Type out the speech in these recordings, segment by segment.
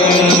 Hare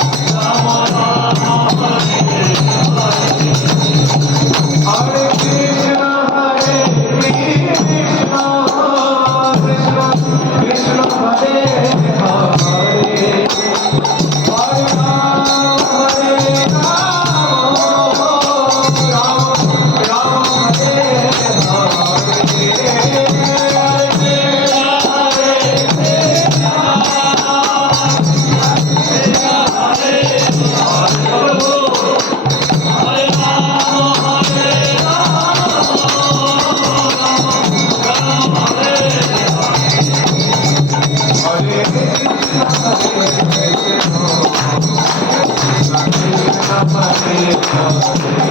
Krishna, Hare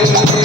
Gracias.